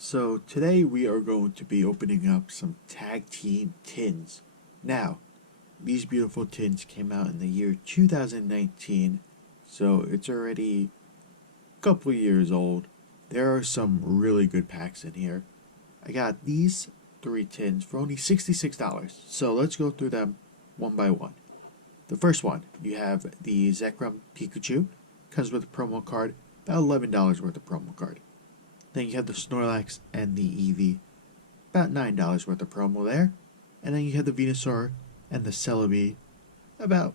So today we are going to be opening up some tag team tins. Now, these beautiful tins came out in the year 2019, so it's already a couple years old. There are some really good packs in here. I got these three tins for only $66, so let's go through them one by one. The first one, you have the Zekrom Pikachu, comes with a promo card, about $11 worth of promo card. Then you have the Snorlax and the Eevee, about $9 worth of promo there. And then you have the Venusaur and the Celebi, about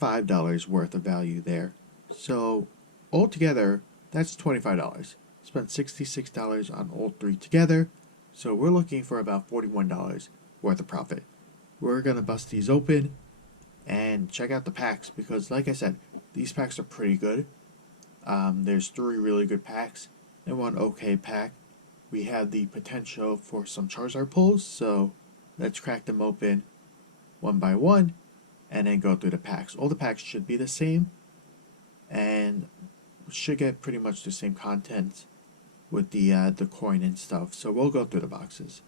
$5 worth of value there. So altogether, that's $25. Spent $66 on all three together, so we're looking for about $41 worth of profit. We're going to bust these open and check out the packs because, like I said, these packs are pretty good. There's three really good packs and one okay pack. We have the potential for some Charizard pulls, so let's crack them open one by one and then go through the packs. All the packs should be the same and should get pretty much the same content with the coin and stuff. So we'll go through the boxes.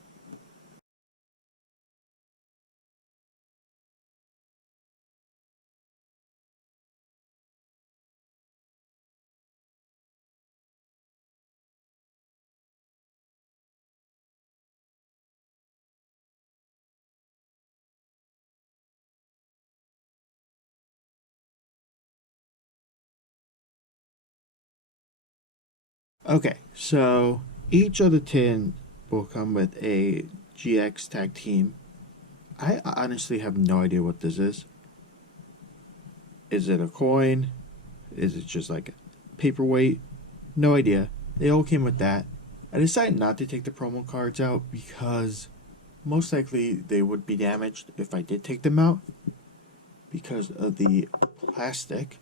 Okay, so each of the 10 will come with a GX tag team. I honestly have no idea what this is. Is it a coin? Is it just like a paperweight? No idea. They all came with that. I decided not to take the promo cards out because most likely they would be damaged if I did take them out because of the plastic.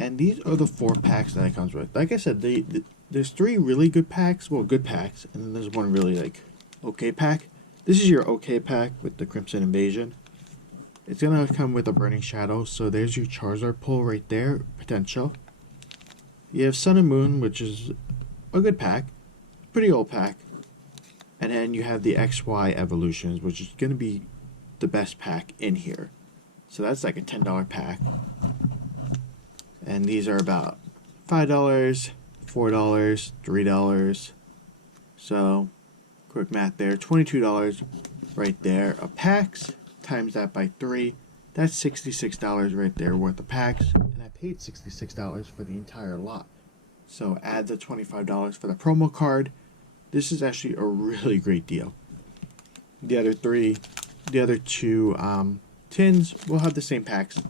And these are the 4 packs that it comes with. Like I said, there's 3 really good packs. Well, good packs. And then there's one really, like, okay pack. This is your okay pack with the Crimson Invasion. It's going to come with a Burning Shadow. So there's your Charizard pull right there. Potential. You have Sun and Moon, which is a good pack. Pretty old pack. And then you have the XY Evolutions, which is going to be the best pack in here. So that's like a $10 pack. And these are about $5, $4, $3. So, quick math there, $22 right there of packs. Times that by 3. That's $66 right there worth of packs. And I paid $66 for the entire lot. So add the $25 for the promo card. This is actually a really great deal. The other two tins will have the same packs.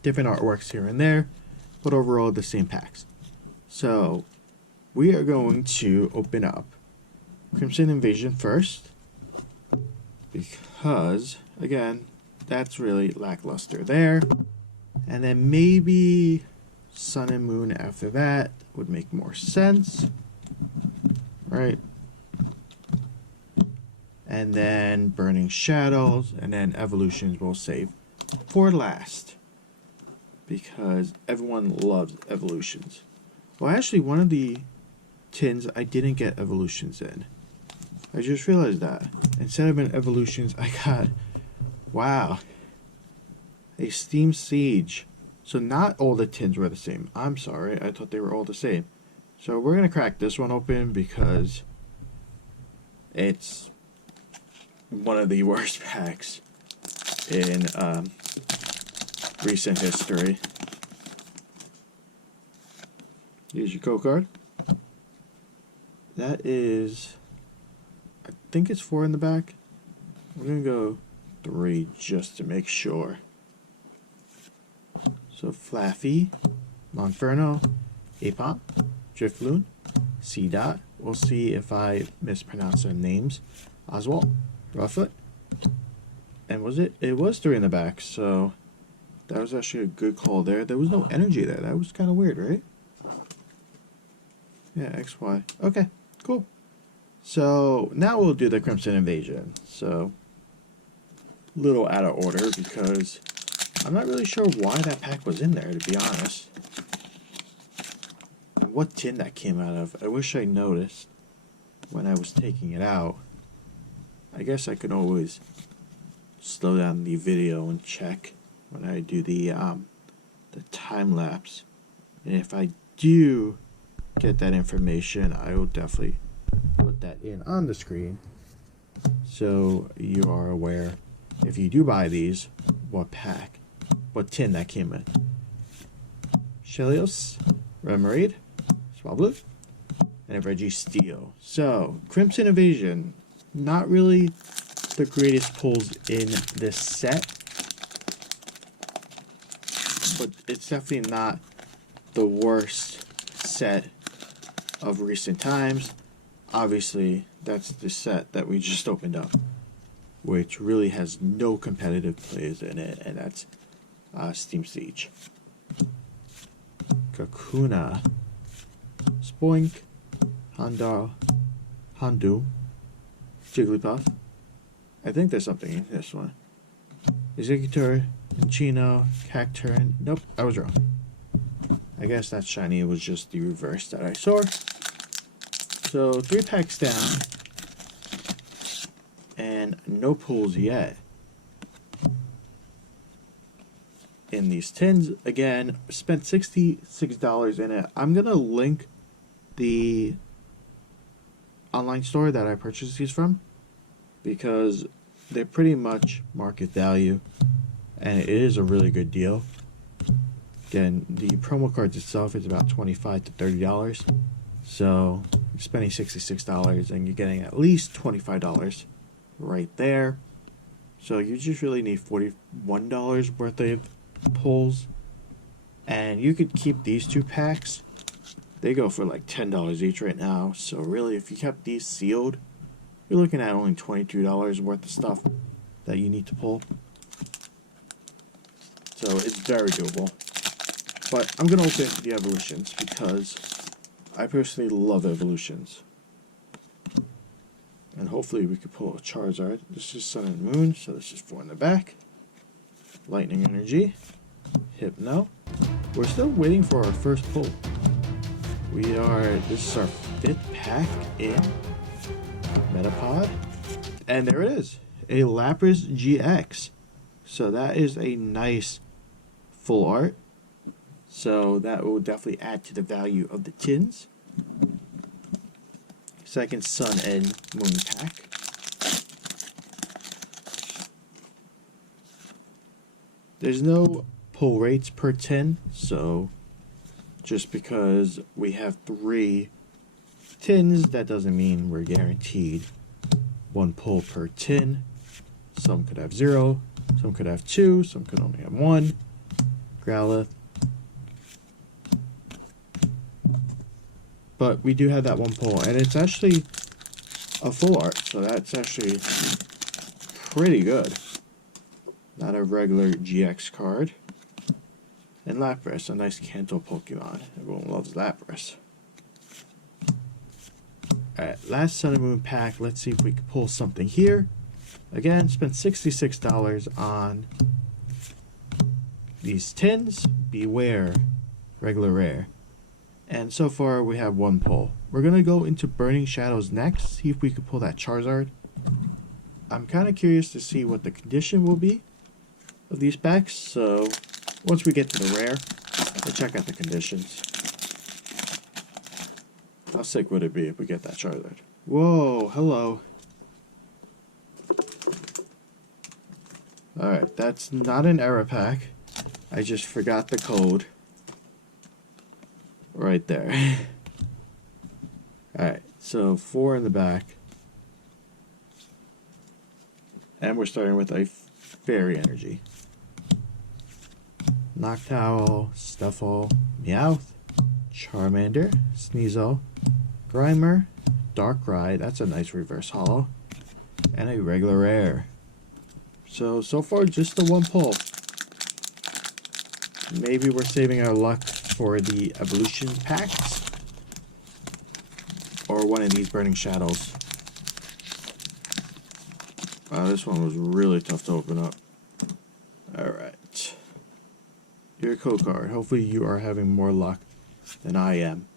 Different artworks here and there, but overall the same packs. So we are going to open up Crimson Invasion first because, again, that's really lackluster there. And then maybe Sun and Moon after that would make more sense, right? And then Burning Shadows, and then Evolutions we'll save for last because everyone loves Evolutions. Well, actually, one of the tins I didn't get Evolutions in. I just realized that. Instead of an Evolutions, I got, wow, a Steam Siege. So not all the tins were the same. I'm sorry, I thought they were all the same. So we're going to crack this one open because it's one of the worst packs in recent history. Here's your code card. That is, I think it's 4 in the back. We're going to go 3 just to make sure. So Flaffy, Monferno, Apop, Drifloon, C-Dot. We'll see if I mispronounce their names. Oswald, Rufflet. And was it? It was 3 in the back, so that was actually a good call there. There was no energy there. That was kind of weird, right? Yeah, XY. Okay, cool. So now we'll do the Crimson Invasion. So a little out of order because I'm not really sure why that pack was in there, to be honest. And what tin that came out of. I wish I noticed when I was taking it out. I guess I could always slow down the video and check when I do the time lapse. And if I do get that information, I will definitely put that in on the screen so you are aware, if you do buy these, what tin that came in. Chelios, Remoraid, Swablu, and a Registeel. So, Crimson Invasion, not really the greatest pulls in this set, but it's definitely not the worst set of recent times. Obviously, that's the set that we just opened up, which really has no competitive plays in it, and that's Steam Siege. Kakuna, Spoink, Houndour, Jigglypuff. I think there's something in this one. Executor, Minccino, Cacturne. Nope, I was wrong. I guess that shiny was just the reverse that I saw. So 3 packs down, and no pulls yet in these tins. Again, spent $66 in it. I'm gonna link the online store that I purchased these from, because they're pretty much market value, and it is a really good deal. Again, the promo cards itself is about $25 to $30, so you're spending $66 and you're getting at least $25 right there. So you just really need $41 worth of pulls, and you could keep these 2 packs. They go for like $10 each right now, so really if you kept these sealed, you're looking at only $22 worth of stuff that you need to pull. So it's very doable. But I'm going to open the evolutions because I personally love evolutions. And hopefully we could pull a Charizard. This is Sun and Moon, so this is 4 in the back. Lightning Energy. Hypno. We're still waiting for our first pull. This is our 5th pack in Metapod. And there it is. A Lapras GX. So that is a nice full art. So that will definitely add to the value of the tins. Second Sun and Moon pack. There's no pull rates per tin, so just because we have 3 tins, that doesn't mean we're guaranteed 1 pull per tin. Some could have 0, some could have 2, some could only have 1. Growlithe. But we do have that 1 pull, and it's actually a full art, so that's actually pretty good. Not a regular GX card. And Lapras, a nice Kanto Pokemon. Everyone loves Lapras. Alright, last Sun and Moon pack. Let's see if we can pull something here. Again, spent $66 on these tins. Beware, regular rare. And so far we have 1 pull. We're going to go into Burning Shadows next, see if we can pull that Charizard. I'm kind of curious to see what the condition will be of these packs, so once we get to the rare, we'll check out the conditions. How sick would it be if we get that Charizard? Whoa, hello. Alright, that's not an error pack. I just forgot the code. Right there. Alright, so 4 in the back. And we're starting with a Fairy Energy. Noctowl, Stuffle, Meowth, Charmander, Sneasel, Grimer, Darkrai, that's a nice reverse holo, and a regular rare. So far just the 1 pull. Maybe we're saving our luck for the evolution packs, or one of these Burning Shadows. Wow, this one was really tough to open up. Alright. Your code card. Hopefully you are having more luck than I am.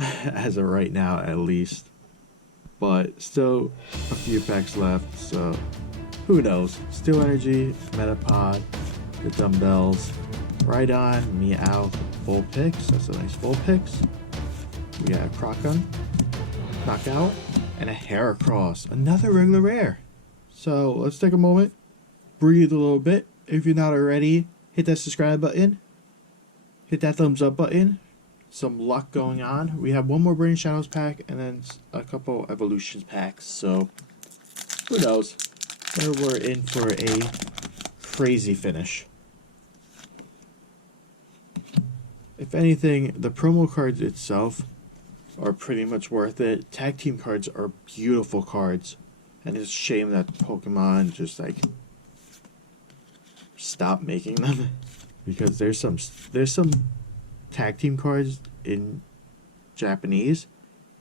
as of right now at least. But still a few packs left, so who knows? Steel Energy, Metapod, the Dumbbells, Rhydon, Meowth, Vulpix. That's a nice Vulpix. We got Crocoon, Knockout, and a Heracross. Another regular rare. So let's take a moment, breathe a little bit. If you're not already, hit that subscribe button. Hit that thumbs up button. Some luck going on. We have one more Brain Shadows pack and then a couple Evolutions packs. So who knows? We're in for a crazy finish. If anything, the promo cards itself are pretty much worth it. Tag team cards are beautiful cards. And it's a shame that Pokemon just like stop making them. Because there's some tag team cards in Japanese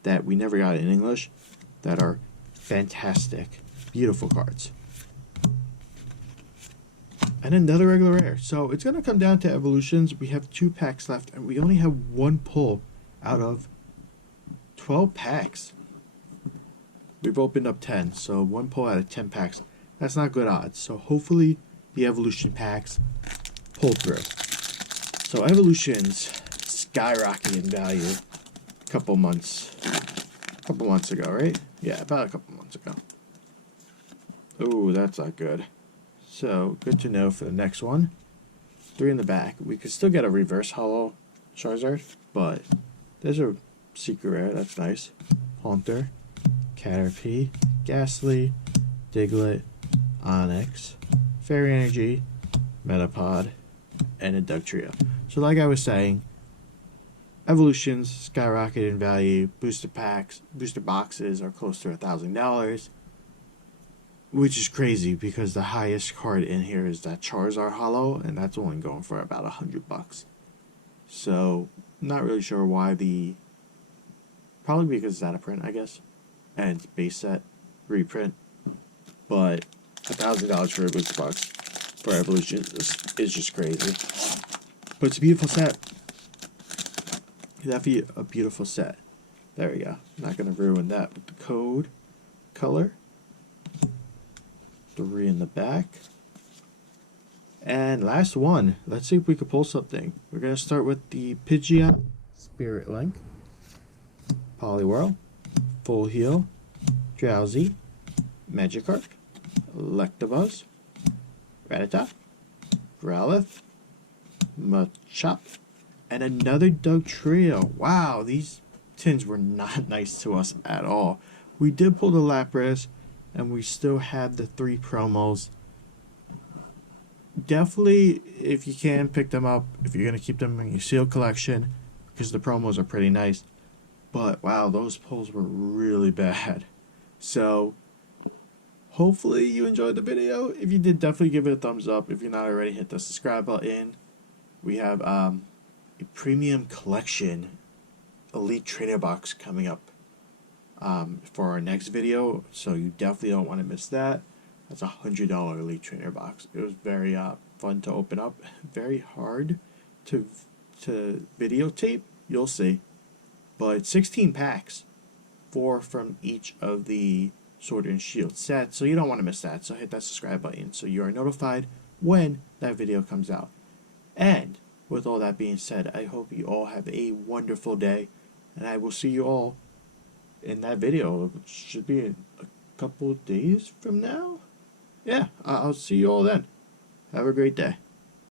that we never got in English that are fantastic. Beautiful cards. And another regular rare. So it's going to come down to Evolutions. We have 2 packs left and we only have 1 pull out of 12 packs. We've opened up 10, so 1 pull out of 10 packs. That's not good odds. So hopefully the Evolution packs pull through. So Evolutions skyrocketed in value a couple months ago, right? Yeah, about a couple months ago. Ooh, that's not good. So good to know for the next one. 3 in the back. We could still get a reverse holo Charizard, but there's a secret rare. That's nice. Haunter, Caterpie, Ghastly, Diglett, Onix, Fairy Energy, Metapod, and a Dugtrio. So like I was saying, Evolutions skyrocketed in value. Booster packs, booster boxes are close to $1,000, which is crazy because the highest card in here is that Charizard holo, and that's only going for about $100. So not really sure why probably because it's out of print, I guess, and it's base set reprint. But $1,000 for a booster box for Evolution is just crazy. But it's a beautiful set. Definitely a beautiful set. There we go. Not gonna ruin that with the code color. 3 in the back. And last one. Let's see if we can pull something. We're gonna start with the Pidgeot Spirit Link, Poliwhirl, Full Heal, Drowsy, Magikarp, Electabuzz, Rattata, Growlithe, Machop, and another Dugtrio. Wow, these tins were not nice to us at all. We did pull the Lapras, and we still have the 3 promos. Definitely, if you can, pick them up if you're going to keep them in your sealed collection, because the promos are pretty nice. But wow, those pulls were really bad. So hopefully you enjoyed the video. If you did, definitely give it a thumbs up. If you're not already, hit the subscribe button. We have a premium collection Elite Trainer box coming up for our next video, so you definitely don't want to miss that. That's $100 Elite Trainer box. It was very fun to open up, very hard to videotape. You'll see, but 16 packs, 4 from each of the Sword and Shield sets, so you don't want to miss that. So hit that subscribe button so you are notified when that video comes out. And with all that being said, I hope you all have a wonderful day, and I will see you all in that video. It should be in a couple days from now. Yeah, I'll see you all then. Have a great day.